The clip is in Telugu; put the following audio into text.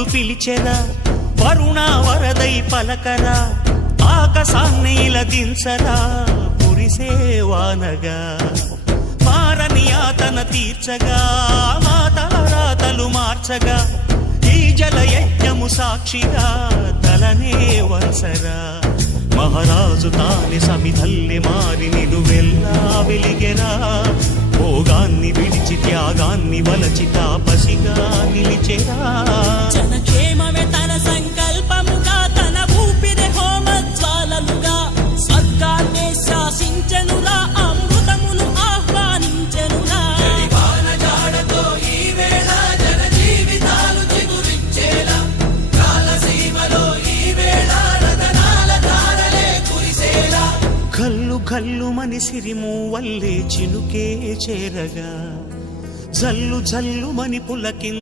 వరుణుడు పిలిచెరా, వరుణ వరదై పలకరా, ఆకాశాన్ని ఇలదించరా కురిసేవానగా, మారని యాతన తీర్చగా, మాతారాతలు మార్చగా, ఈ జలయజ్ఞము సాక్షిగా తలనే వంచరా. మహారాజు తాని సమిధల్లె మారి నిలువెల్లా వెలిగెరా, భోగాన్ని విడిచి త్యాగాన్ని వలచి తాపసిగా నిలిచెరా. జనక్షేమమే తన సంకల్పముగా, తన ఊపిరి హోమజ్వాలలుగా, స్వర్గాన్నే శాసించెనురా, అమృతమును ఆహ్వానించెనురా. కల్లు కల్లు మని సిరిము వల్లే చినుకే చేరగా, జల్లు జల్లు మని పులకి